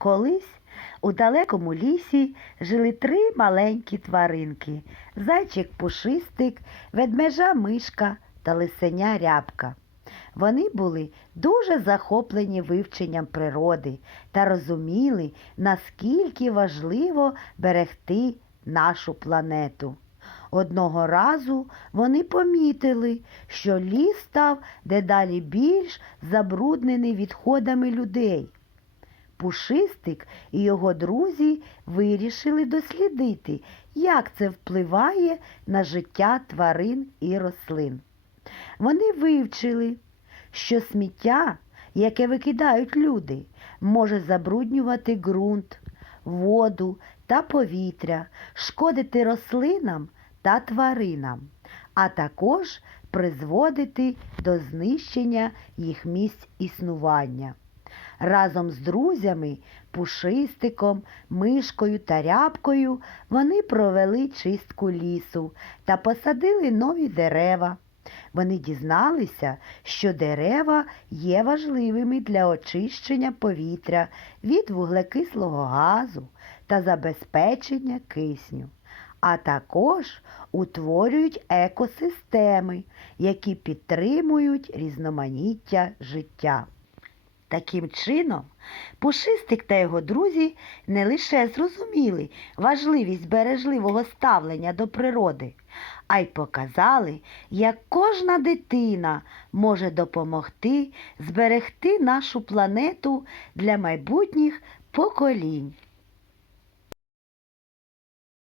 Колись у далекому лісі жили три маленькі тваринки зайчик пушистик, ведмежа мишка та лисеня рябка. Вони були дуже захоплені вивченням природи та розуміли, наскільки важливо берегти нашу планету. Одного разу вони помітили, що ліс став дедалі більш забруднений відходами людей. Пушистик і його друзі вирішили дослідити, як це впливає на життя тварин і рослин. Вони вивчили, що сміття, яке викидають люди, може забруднювати ґрунт, воду та повітря, шкодити рослинам та тваринам, а також призводити до знищення їх місць існування. Разом з друзями, пушистиком, мишкою та рябкою вони провели чистку лісу та посадили нові дерева. Вони дізналися, що дерева є важливими для очищення повітря від вуглекислого газу та забезпечення кисню, а також утворюють екосистеми, які підтримують різноманіття життя. Таким чином, Пушистик та його друзі не лише зрозуміли важливість бережливого ставлення до природи, а й показали, як кожна дитина може допомогти зберегти нашу планету для майбутніх поколінь.